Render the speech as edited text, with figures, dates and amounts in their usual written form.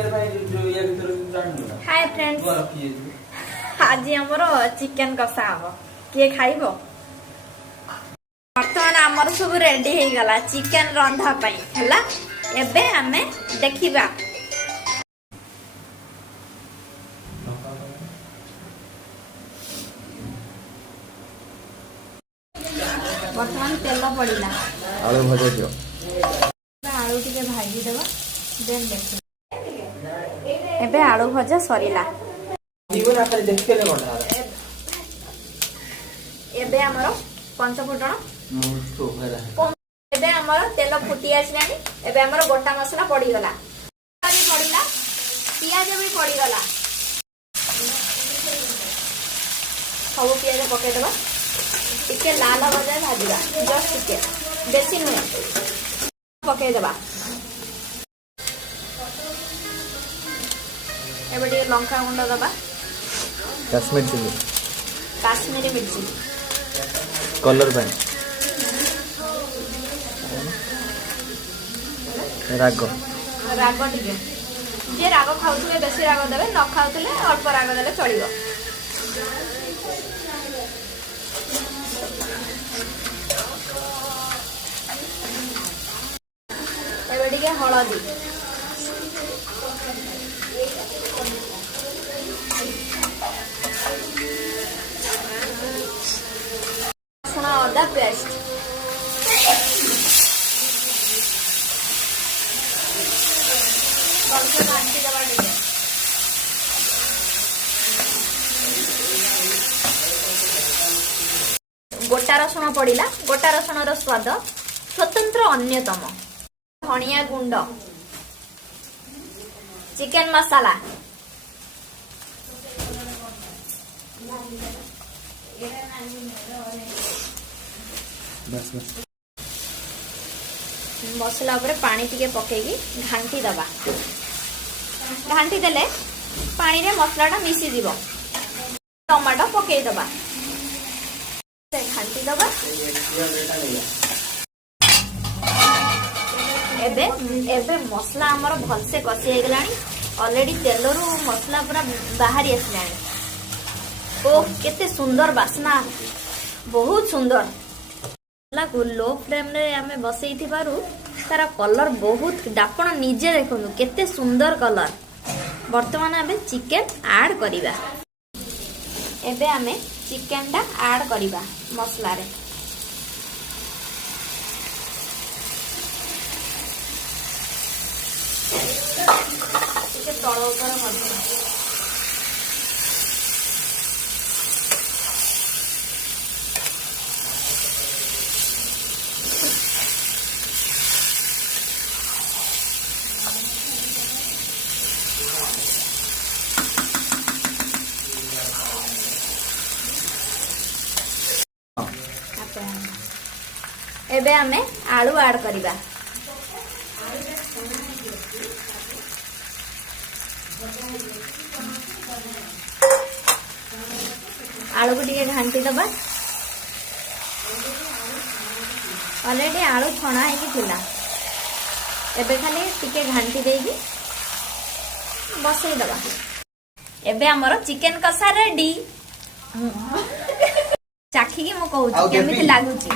Hi friends, आज आमर chicken कषा हम किए खाइब। बर्तमान आमर सब रेडी हो गला चिकेन रंधा पाई हला। एबे हमें देखिबा। बर्तमान तेल पड़िला आलू भजा दियो। आलू टिके भाजी देबा देन देखि। एबे आलू भजा सरीला। एबे हमर पंचफुटण एबे हमर तेल फुटी आसलानी। एबे हमर गोटा मसला पड़ी गला, पड़ीला पियाज भी पड़ी गला। सब पियाज पके देबा, टिके लाल हो जाए भाजीबा, जस्ट टिके बेसी नुह पके देबा। एबे टिके लंका गुंड देबा, काश्मीर चिली, काश्मीरी मिर्ची कलर पाई, राग राग टिके जे राग खाउथले बेसी राग देबे, न खाउथले अल्प राग देले चलिबो। एबे टिके हळदी, सुना अदा पेस्ट, भलसे घांटी देबा टिके। गोटा रसुण पड़िला। गोटा रसुण रो स्वाद स्वतंत्र अन्यतम। धनिया गुंड, चिकेन मसाला, बस बस मसला ऊपर पानी टिके पकेगी घांटी दबा। घांटी देले पानी रे मसलाटा मिसी जीवो। टमाटो पके दबा, घांटी दबा। एबे एबे मसला हमर भलसे कसी हे गलानी। ऑलरेडी तेलरू मसला पूरा बाहरी आसलानी। ओ केते सुंदर बासना, बहुत सुंदर। को लो फ्लेम रे आमे बसई थिबारु तारा कलर बहुत डापण निजे देखनु केते सुंदर कलर। वर्तमान आमे चिकेन ऐड करिबा। एबे आमे चिकेन टा ऐड करिबा मसला रे। ଟିକେ ତଳ ଉପରେ ମଧ୍ୟ एबे आमे आलू ऐड करिबा। आलू को टिके घांटी दबा। ऑलरेडी आलू छणा है कि थिला। एबे खाली टिके घांटी देगी बसई दबा। एबे हमरो चिकेन कषा रेडी। चाखी की मु कहू केमिति लागुची।